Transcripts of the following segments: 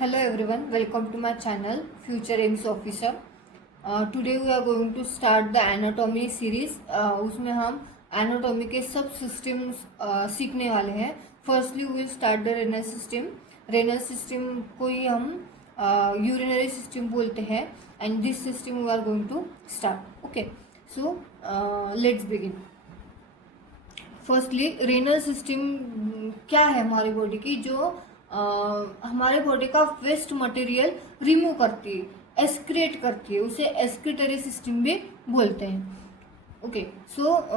Hello everyone, welcome to my channel Future Aims Officer. Today we are going to start the anatomy series. उसमें हम anatomy के सब systems सीखने वाले हैं. Firstly we will start the renal system. Renal system को ही हम urinary system बोलते हैं and this system we are going to start. Okay, so let's begin. Firstly renal system क्या है हमारी बॉडी की, जो हमारे बॉडी का वेस्ट मटेरियल रिमूव करती है, एस्क्रेट करती है, उसे एस्क्रेटरी सिस्टम भी बोलते हैं. ओके, सो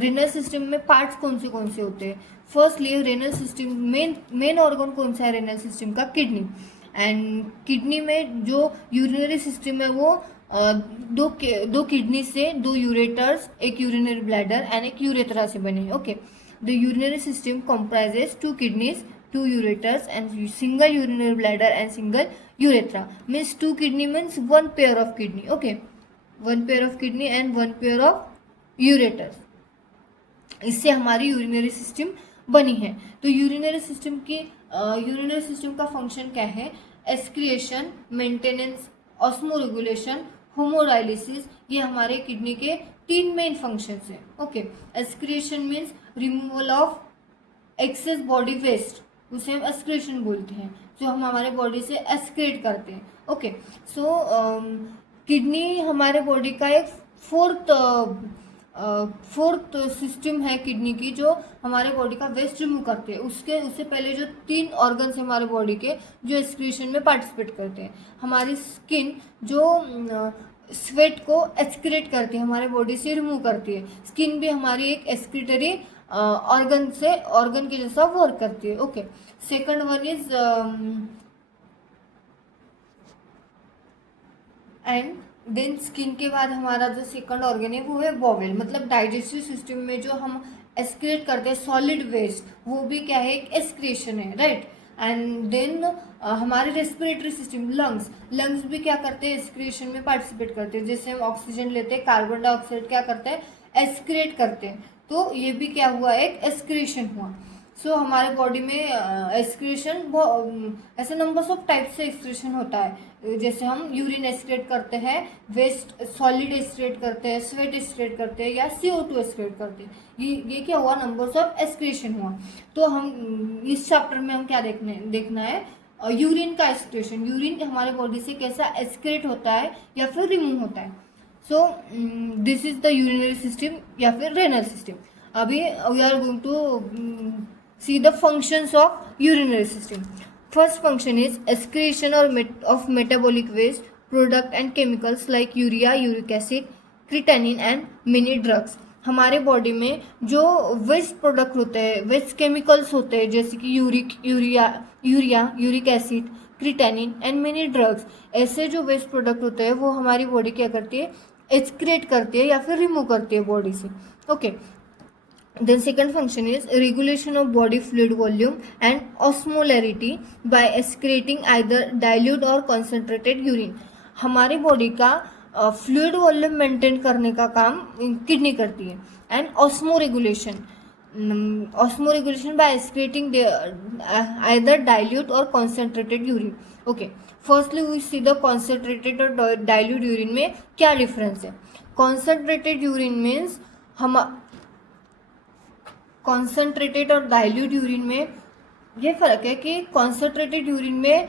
रेनल सिस्टम में पार्ट्स कौन से होते हैं. Firstly renal system main organ कौन सा है रेनल सिस्टम का? किडनी. एंड किडनी में जो यूरिनरी सिस्टम है वो दो किडनी से दो यूरेटर्स, एक यूरिनरी ब्लैडर एंड एक यूरेथ्रा से बने हैं. Okay, the urinary system comprises two kidneys, two ureters and single urinary bladder and single urethra. Means two kidney means one pair of kidney. Okay, one pair of kidney and one pair of ureters. इससे हमारी urinary system बनी है. तो urinary system का function क्या है? Excretion, maintenance, osmoregulation, haemodialysis. ये हमारे किडनी के तीन मेन फंक्शंस हैं. Okay, excretion means removal of excess body waste, उसे हम एस्क्रिएशन बोलते हैं, जो हम हमारे बॉडी से एस्क्रेट करते हैं. ओके, सो किडनी हमारे बॉडी का एक फोर्थ सिस्टम है किडनी की, जो हमारे बॉडी का वेस्ट रिमूव करते हैं. उससे पहले जो तीन ऑर्गन्स हैं हमारे बॉडी के, जो एक्सक्रीशन में पार्टिसिपेट करते हैं. हमारी स्किन जो स्वेट को एक्सक्रीट करती है, हमारे बॉडी से रिमूव करती है. स्किन भी हमारी एक एक्सक्रीटरी ऑर्गन के जैसा वर्क करती है. Okay, second one is and then skin के बाद हमारा जो सेकंड ऑर्गन है वो है बॉवेल. मतलब डाइजेस्टिव सिस्टम में जो हम एक्सक्रीट करते हैं सॉलिड वेस्ट, वो भी क्या है? एक एक्सक्रीशन है, राइट. एंड देन हमारे रेस्पिरेटरी सिस्टम, लंग्स भी क्या करते हैं? एक्सक्रीशन में पार्टिसिपेट करते हैं. जैसे हम ऑक्सीजन लेते हैं, कार्बन डाइऑक्साइड क्या करते हैं? एक्सक्रीट करते हैं. तो ये भी क्या हुआ? एक एक्सक्रीशन हुआ. सो हमारे बॉडी में एक्सक्रीशन ऐसे नंबर्स ऑफ टाइप से एक्सक्रीशन होता है. जैसे हम यूरिन एक्सक्रीट करते हैं, वेस्ट सॉलिड एक्सक्रीट करते हैं, स्वेट एक्सक्रीट करते हैं, या CO2 एक्सक्रीट करते हैं. ये क्या हुआ? नंबर्स ऑफ एक्सक्रीशन हुआ. तो हम इस चैप्टर में हम क्या देखना है? यूरिन का एक्सक्रीशन. यूरिन हमारे बॉडी से कैसा एक्सक्रीट होता है या फिर रिमूव होता है. So this is the urinary system या फिर रेनल सिस्टम. अभी we are going to see the functions of urinary system. First function is excretion of metabolic waste product and chemicals like urea, uric acid, creatinine and many drugs. हमारे body में जो waste product होते हैं, waste chemicals होते हैं, जैसे कि urea, uric acid, creatinine and many drugs. ऐसे जो वेस्ट प्रोडक्ट होते हैं वो हमारी बॉडी क्या करती है? एक्सक्रेट करती है या फिर रिमूव करती है बॉडी से. Okay, then second function is regulation of body fluid volume and osmolarity by excreting either dilute or concentrated urine. हमारी बॉडी का फ्लूइड वॉल्यूम मेंटेन करने का काम किडनी करती है. And osmoregulation by excreting either dilute or concentrated urine. Okay, firstly we see the concentrated और dilute urine में क्या डिफरेंस है. concentrated urine means कॉन्सेंट्रेटेड और डाइल्यूट यूरिन में ये फर्क है कि कॉन्सेंट्रेटेड यूरिन में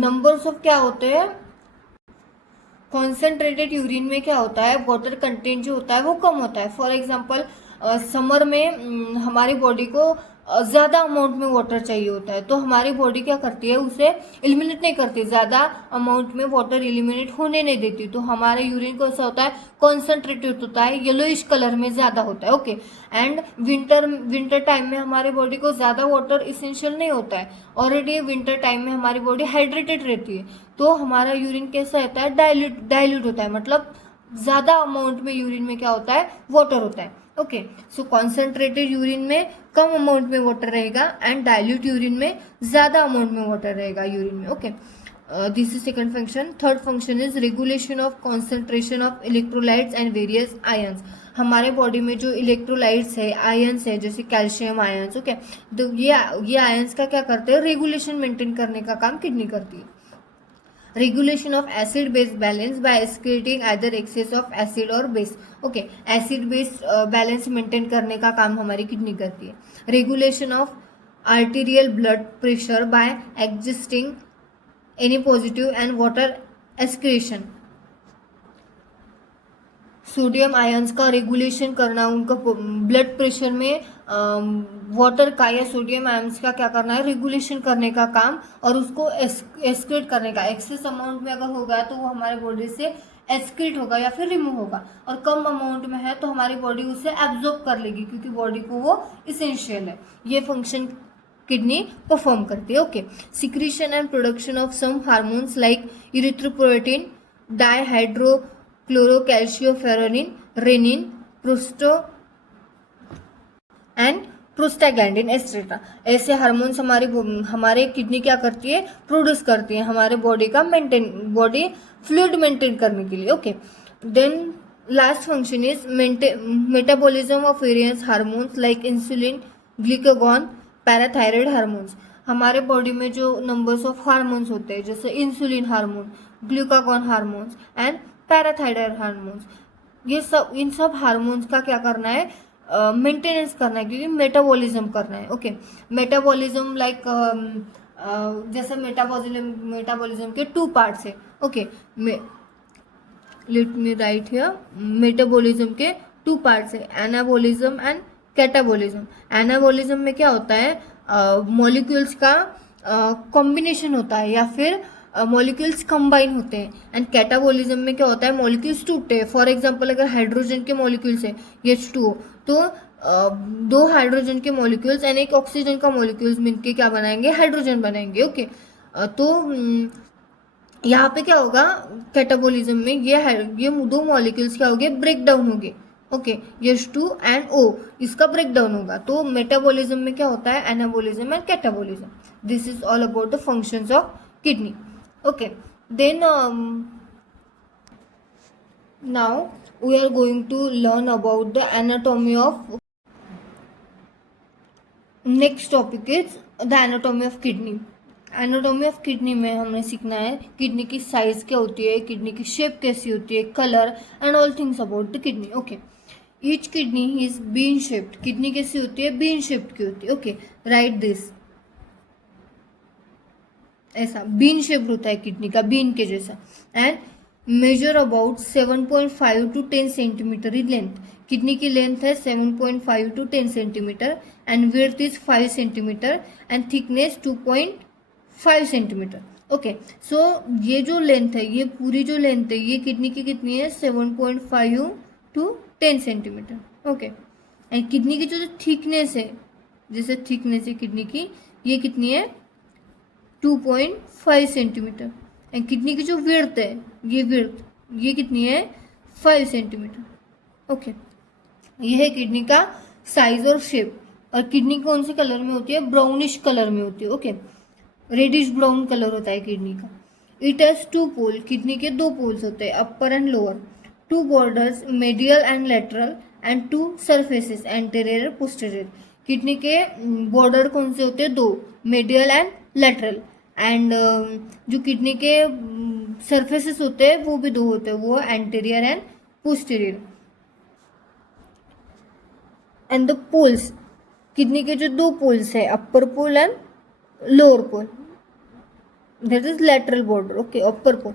नंबर्स ऑफ क्या होते हैं? कॉन्सेंट्रेटेड यूरिन में क्या होता है? वाटर कंटेंट जो होता है वो कम होता है. फॉर एग्जांपल समर में हमारी बॉडी को ज़्यादा अमाउंट में वाटर चाहिए होता है, तो हमारी बॉडी क्या करती है? उसे एलिमिनेट नहीं करती, ज़्यादा अमाउंट में वाटर एलिमिनेट होने नहीं देती. तो हमारे यूरिन को ऐसा होता है? कॉन्सेंट्रेटेड होता है, येलोइश कलर में ज़्यादा होता है. ओके, एंड विंटर टाइम में हमारी बॉडी को ज़्यादा वाटर इसेंशियल नहीं होता है. ऑलरेडी विंटर टाइम में हमारी बॉडी हाइड्रेटेड रहती है, तो हमारा यूरिन कैसा होता है? डाइल्यूट होता है. मतलब ज़्यादा अमाउंट में यूरिन में क्या होता है? वाटर होता है. ओके, सो कॉन्सेंट्रेटेड यूरिन में कम अमाउंट में वाटर रहेगा एंड डाइल्यूट यूरिन में ज़्यादा अमाउंट में वाटर रहेगा यूरिन में. Okay, this is second function. Third function is regulation of concentration of electrolytes and various ions. हमारे बॉडी में जो इलेक्ट्रोलाइट्स है, आयंस है, जैसे कैल्शियम आयंस, ओके, तो ये आयंस का क्या करते हैं, रेगुलेशन मेंटेन करने का काम किडनी करती है. Regulation of acid base balance by excreting either excess of acid और base. Okay, acid base balance maintain करने का काम हमारी किडनी करती है. Regulation of arterial blood pressure by adjusting any positive and water excretion. Sodium ions का regulation करना, उनका ब्लड प्रेशर में वाटर का या सोडियम आयंस का क्या करना है, रेगुलेशन करने का काम, और उसको एक्सक्रीट करने का. एक्सेस अमाउंट में अगर होगा तो वो हमारे बॉडी से एक्सक्रीट होगा या फिर रिमूव होगा, और कम अमाउंट में है तो हमारी बॉडी उसे एब्जॉर्ब कर लेगी, क्योंकि बॉडी को वो इसेंशियल है. ये फंक्शन किडनी परफॉर्म करती है. Okay, secretion and production of some hormones like erythropoietin, dihydroxycholecalciferol, renin, prosto and prostaglandin etcetera. ऐसे हार्मोन्स हमारे किडनी क्या करती है, प्रोड्यूस करती है हमारे बॉडी फ्लूइड मेंटेन करने के लिए. Okay, then last function is metabolism of various hormones like insulin, glucagon, parathyroid hormones. हमारे बॉडी में जो नंबर्स ऑफ हार्मोन्स होते हैं, जैसे insulin hormone, glucagon hormones and parathyroid hormones, ये सब, इन सब हार्मोन्स का क्या करना है, मेंटेनेंस करना है, क्योंकि मेटाबॉलिज्म करना है. ओके, मेटाबॉलिज्म लाइक जैसे मेटाबॉलिज्म के 2 पार्ट्स है. Okay, let me right here. Metabolism के 2 पार्ट्स है, एनाबॉलिज्म एंड कैटाबॉलिज्म. एनाबॉलिज्म में क्या होता है, मॉलिक्यूल्स का कॉम्बिनेशन होता है या फिर मॉलिक्यूल्स कंबाइन होते हैं. एंड कैटाबॉलिज्म में क्या होता है, मॉलिक्यूल्स टूटते हैं. फॉर एग्जांपल, अगर हाइड्रोजन के मॉलिक्यूल्स है H2O, तो 2 हाइड्रोजन के मॉलिक्यूल्स एंड एक ऑक्सीजन का मॉलिक्यूल्स मिलके क्या बनाएंगे, हाइड्रोजन बनाएंगे. ओके, तो यहाँ पे क्या होगा, कैटाबॉलिज्म में ये 2 मॉलिक्यूल्स क्या होंगे, ब्रेक डाउन होंगे. ओके, H2 एंड O, इसका ब्रेक डाउन होगा. तो मेटाबॉलिज्म में क्या होता है, anabolism and catabolism. This is all about the functions of kidney. Okay, then now we are going to learn about the anatomy of. Next topic is the anatomy of kidney. Anatomy of kidney में हमने सीखना है kidney की size क्या होती है, kidney की shape कैसी होती है, colour and all things about the kidney. Okay, each kidney is bean shaped. Kidney कैसी होती है, बीन शेप्ड की होती है. Okay, right this. ऐसा बीन शेप्ड होता है किडनी का, बीन के जैसा. And measure about 7.5 to 10 centimetre in length. Kidney की लेंथ है 7.5 to 10 centimetre and width is 5 centimetre and thickness 2.5 centimetre. Okay, so ये जो लेंथ है, ये पूरी जो लेंथ है, ये किडनी की कितनी है, 7.5 to 10 centimetre. Okay, and kidney की जो थिकनेस है, जैसे थिकनेस है किडनी की, ये कितनी है, 2.5 सेंटीमीटर. एंड किडनी की जो विड्थ है, ये कितनी है, 5 सेंटीमीटर. ओके, ये है किडनी का साइज और शेप. और किडनी कौन से कलर में होती है, ब्राउनिश कलर में होती है. ओके, रेडिश ब्राउन कलर होता है किडनी का. It has 2 pole. किडनी के 2 पोल्स होते हैं, upper and lower. 2 borders, medial and lateral, and 2 surfaces, anterior posterior. Kidney के बॉर्डर कौन से होते हैं, 2, मेडियल एंड लेटरल. एंड जो किडनी के सरफेसेस होते हैं वो भी 2 होते हैं, वो anterior and posterior. And the poles, kidney के जो 2 पोल्स है, upper pole and lower pole, that is lateral border. Okay, upper pole.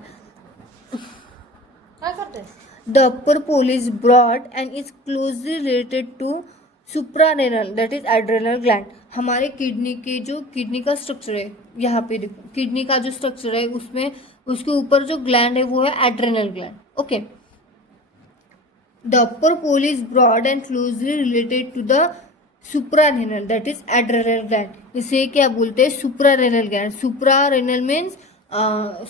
क्या करते हैं, the upper pole is broad and is closely related to suprarenal, that is adrenal gland. हमारे kidney का structure है, यहाँ पे देखो, किडनी का जो स्ट्रक्चर है उसमें उसके ऊपर जो ग्लैंड है वो है adrenal gland. Okay, the upper pole is broad and closely related to the suprarenal, that is adrenal gland. इसे क्या बोलते हैं, suprarenal gland. Suprarenal means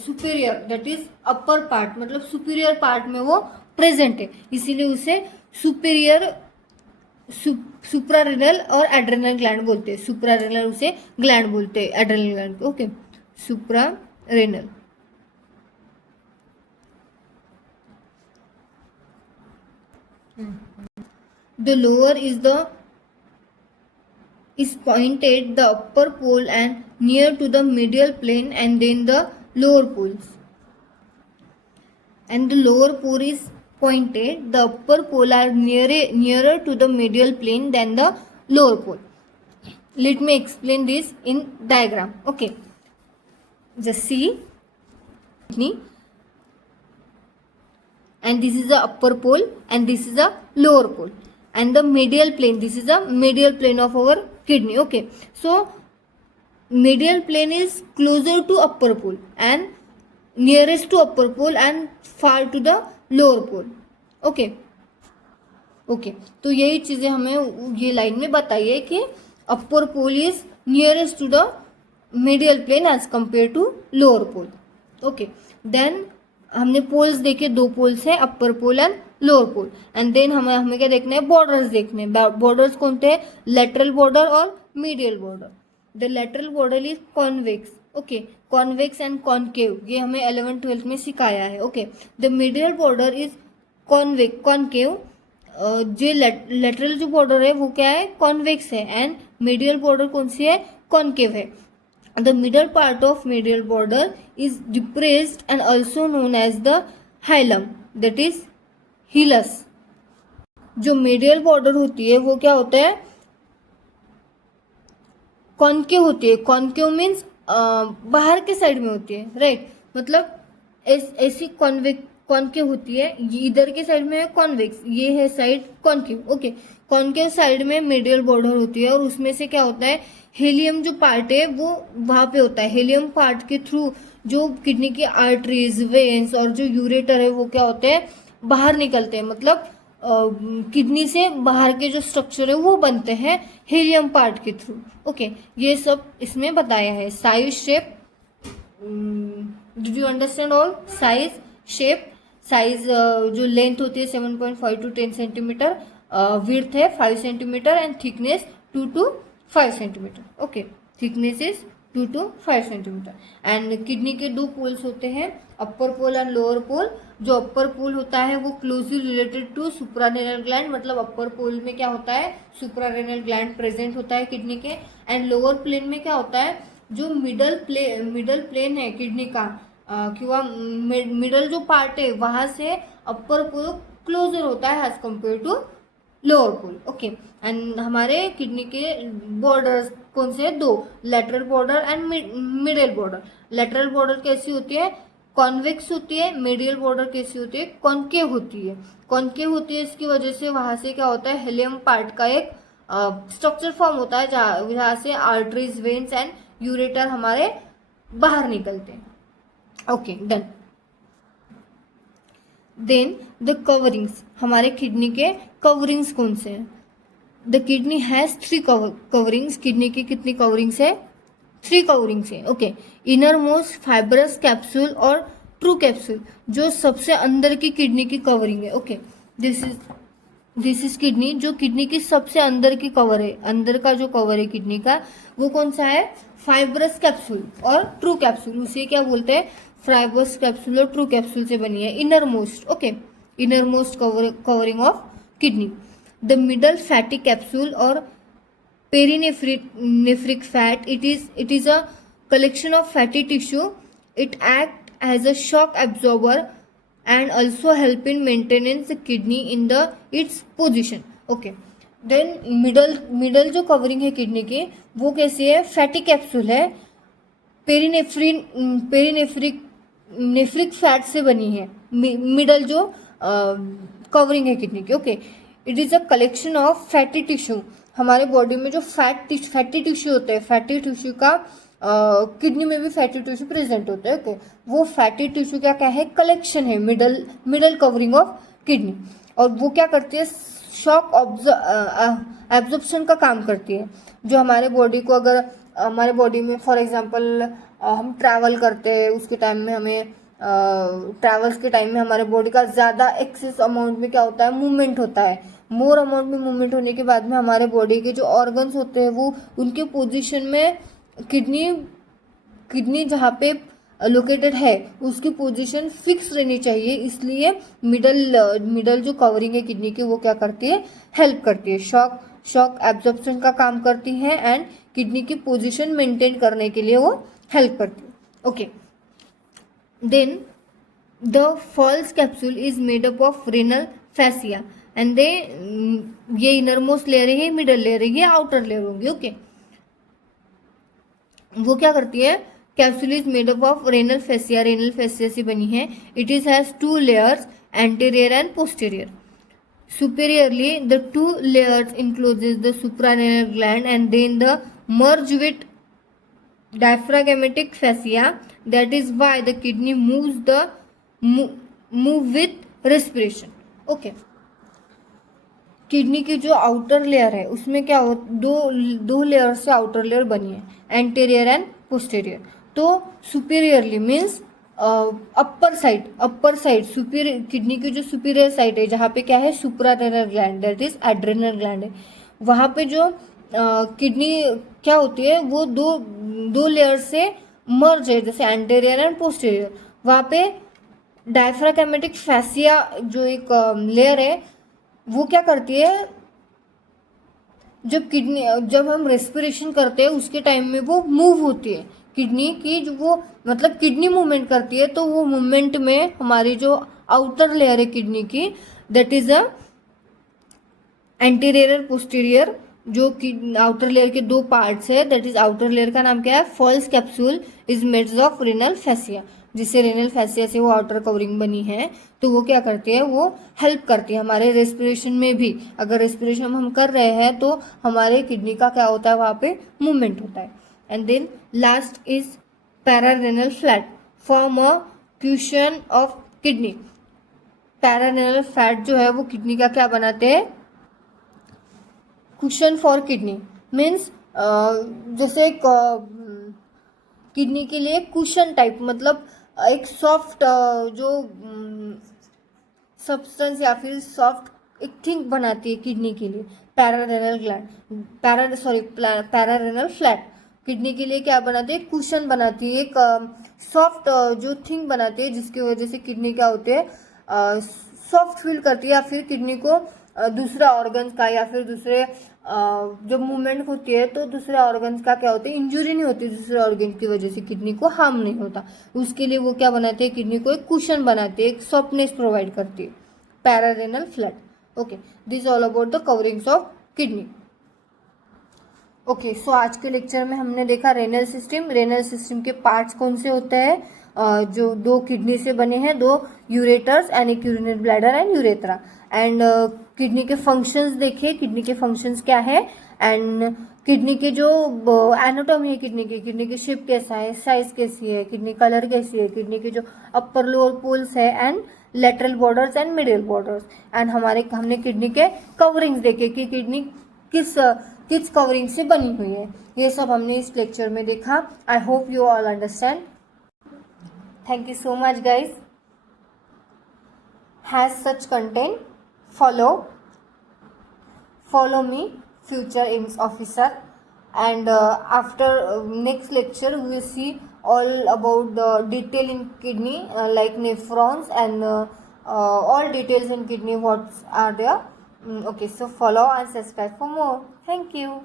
superior, that is upper part, मतलब सुपीरियर पार्ट में वो प्रेजेंट है, इसीलिए उसे सुप्रारेनल और एड्रेनल ग्लैंड बोलते हैं. सुप्रारेनल उसे ग्लैंड बोलते हैं, adrenal gland. Okay, suprarenal. The lower is pointed the upper pole and near to the medial plane, and then the lower poles. And the lower pole is pointed, the upper pole are nearer to the medial plane than the lower pole. Let me explain this in diagram. Okay, just see, and this is the upper pole and this is the lower pole, and the medial plane, this is the medial plane of our kidney. Okay, so medial plane is closer to upper pole and nearest to upper pole and far to the lower pole. Okay okay, तो यही चीजें हमें ये line में बताइए कि upper pole is nearest to the medial plane as compare to lower pole. Okay, then हमने poles देखे, दो पोल्स है, upper pole and lower pole. And then हमें क्या देखना है, बॉर्डर्स देखने हैं. बॉर्डर्स कौन थे, लेटरल बॉर्डर और medial border. The lateral border is convex. Okay, convex and concave, ये हमें 11th-12th में सिखाया है. Okay, the medial border is concave. जो लेटरल जो बॉर्डर है वो क्या है, कॉन्वेक्स है, एंड मीडियल बॉर्डर कौन सी है, कॉन्केव है. The middle part of medial border is depressed and also known as the hilum, that is hilus. जो मीडियल बॉर्डर होती है वो क्या होता है, कॉन्केव होती है. कॉन्केव मीन्स बाहर के साइड में होती है, राइट. मतलब ऐसी कॉन्केव होती है, इधर के साइड में है कॉन्वेक्स, ये है side concave. Okay, concave side में मीडियल बॉर्डर होती है और उसमें से क्या होता है, हेलियम जो पार्ट है वो वहां पे होता है. हेलियम पार्ट के थ्रू जो किडनी की आर्टरीज, वेन्स और जो यूरेटर है वो क्या होते हैं, बाहर निकलते हैं. मतलब किडनी से बाहर के जो स्ट्रक्चर है वो बनते हैं हेलियम पार्ट के थ्रू. ओके, ये सब इसमें बताया है. Size, shape, did you understand all? Size, shape, size जो लेंथ होती है 7.5 to 10 सेंटीमीटर, विड्थ है 5 centimetre and thickness 2 to 5 centimetre. Okay, thickness is 2 to 5 centimetre. And kidney के दो पोल्स होते हैं, अपर पोल एंड लोअर पोल. जो अपर पोल होता है वो क्लोजली रिलेटेड टू सुप्रारेनल ग्लैंड, मतलब अपर पोल में क्या होता है, सुप्रारेनल ग्लैंड प्रेजेंट होता है किडनी के. एंड लोअर प्लेन में क्या होता है, जो मिडल प्लेन है किडनी का, किंवा मिडल जो पार्ट है वहां से अपर पोल क्लोजर होता है as compare to lower pole. Okay, and हमारे किडनी के बॉर्डर्स कौन से, दो, lateral border and medial border. Lateral border कैसी होती है, कॉन्वेक्स होती है. मीडियल बॉर्डर कैसी होती है, कॉन्केव होती है. कॉन्केव होती है इसकी वजह से वहां से क्या होता है, हेलियम पार्ट का एक स्ट्रक्चर फॉर्म होता है जहाँ से आर्टरीज, वेन्स एंड यूरेटर हमारे बाहर निकलते हैं. Okay, done. Then the coverings, हमारे किडनी के कवरिंग्स कौन से हैं. The kidney has 3 coverings. Kidney की कितनी कवरिंग्स है, 3 कवरिंग्स है. Okay, innermost, fibrous capsule और ट्रू कैप्सूल, जो सबसे अंदर की किडनी की कवरिंग है. ओके, दिस इज किडनी, जो किडनी की सबसे अंदर की कवर है, अंदर का जो कवर है किडनी का वो कौन सा है, फाइब्रस कैप्सूल और ट्रू कैप्सूल. उसे क्या बोलते हैं, फाइब्रस कैप्सूल और ट्रू कैप्सूल से बनी है. Inner most, okay, inner most covering of kidney. The middle fatty capsule और perinephric fat, it is a collection of fatty tissue. It act as a shock absorber and also help in maintenance the kidney in its position. Okay, then middle जो covering है kidney की वो कैसी है, fatty capsule है, nephric fat से बनी है. मिडल जो कवरिंग है किडनी की. Okay, it is a collection of fatty tissue. हमारे बॉडी में जो फैटी टिश्यू होता है, फैटी टिश्यू का किडनी में भी फैटी टिश्यू प्रेजेंट होता है. ओके, वो फैटी टिश्यू क्या है, कलेक्शन है, मिडल कवरिंग ऑफ किडनी. और वो क्या करती है, शॉक एब्जॉर्प्शन का काम करती है. जो हमारे बॉडी को, अगर हमारे बॉडी में फॉर एग्जांपल हम ट्रैवल करते हैं, उसके टाइम में हमें ट्रैवल्स के टाइम में हमारे बॉडी का ज़्यादा एक्सेस अमाउंट में क्या होता है, मूवमेंट होता है. मोर अमाउंट में मूवमेंट होने के बाद में हमारे बॉडी के जो ऑर्गन्स होते हैं वो उनके पोजीशन में किडनी जहाँ पे लोकेटेड है उसकी पोजीशन फिक्स रहनी चाहिए, इसलिए मिडल जो कवरिंग है किडनी की वो क्या करती है, हेल्प करती है, शॉक एब्जॉर्प्शन का काम करती है एंड किडनी की पोजीशन मेंटेन करने के लिए वो हेल्प करती है. Okay, then the false capsule is made up of renal fascia and ये इनर मोस्ट लेयर है, मिडल लेयर है, ये आउटर लेयर होंगी. ओके, वो क्या करती है, capsule is made up of renal fascia से बनी है. It is has 2 layers, anterior and posterior. Superiorly, the 2 layers encloses the suprarenal gland and then the merge with diaphragmatic fascia. That is why the kidney move with respiration. Okay. Kidney की जो outer layer है उसमें क्या हो, दो layer से outer layer बनी है, एंटीरियर एंड पोस्टीरियर. तो superiorly means upper side superior, kidney की जो सुपीरियर साइड है जहाँ पे क्या है, suprarenal gland, that is adrenal gland है. वहाँ पे जो किडनी क्या होती है वो दो लेयर से मर्ज है, जैसे एंटीरियर एंड पोस्टीरियर. वहाँ पे डायफ्रागमेटिक फैसिया जो एक लेयर है वो क्या करती है, जब हम रेस्पिरेशन करते हैं उसके टाइम में वो मूव होती है, किडनी की जो वो मतलब किडनी मूवमेंट करती है. तो वो मूवमेंट में हमारी जो आउटर लेयर है किडनी की, that is a anterior posterior. जो आउटर लेयर के 2 पार्ट्स है, दैट इज आउटर लेयर का नाम क्या है, false capsule is made of renal fascia. जिससे रेनल फैसिया से वो आउटर कवरिंग बनी है. तो वो क्या करती है, वो हेल्प करती है हमारे रेस्पिरेशन में भी. अगर रेस्पिरेशन हम कर रहे हैं तो हमारे किडनी का क्या होता है, वहाँ पे मूवमेंट होता है. And then last is pararenal flat, form a cushion of kidney. Pararenal flat जो है वो किडनी का क्या बनाते हैं, कुशन फॉर किडनी. मीन्स जैसे किडनी के लिए कुशन टाइप, मतलब एक सॉफ्ट जो सब्सटेंस या फिर सॉफ्ट एक थिंग बनाती है किडनी के लिए. पैरारेनल ग्लैंड पैरारेनल फ्लैट किडनी के लिए क्या बनाती है, कुशन बनाती है, एक सॉफ्ट जो थिंग बनाती है, जिसकी वजह से किडनी क्या होती है, सॉफ्ट फील करती है, या फिर किडनी को दूसरा ऑर्गन्स का या फिर दूसरे जब मूवमेंट होती है तो दूसरे ऑर्गन्स का क्या होता है, इंजुरी नहीं होती, दूसरे ऑर्गन की वजह से किडनी को हार्म नहीं होता. उसके लिए वो क्या बनाते हैं, किडनी को एक कुशन बनाते हैं, एक सॉफ्टनेस प्रोवाइड करती है, pararenal flat. Okay, this all about the coverings of kidney. Okay, so आज के लेक्चर में हमने देखा रेनल सिस्टम के पार्ट्स कौन से होते हैं, जो 2 किडनी से बने हैं, 2 यूरेटर्स एंड एक urinary bladder and urethra. And kidney के फंक्शंस देखे, किडनी के फंक्शंस क्या है, एंड किडनी के जो एनाटॉमी है, किडनी की शेप कैसा है, साइज कैसी है, किडनी कलर कैसी है, किडनी के जो अपर लोअर पोल्स है and lateral borders and middle borders. And हमने किडनी के कवरिंग्स देखे कि किडनी किस कवरिंग से बनी हुई है. ये सब हमने इस लेक्चर में देखा. I hope you all understand. Thank you so much guys. Has such content, follow me, future AIIMS officer. And after next lecture we will see all about the detail in kidney, like nephrons and all details in kidney what are there. Okay, so follow and subscribe for more. Thank you.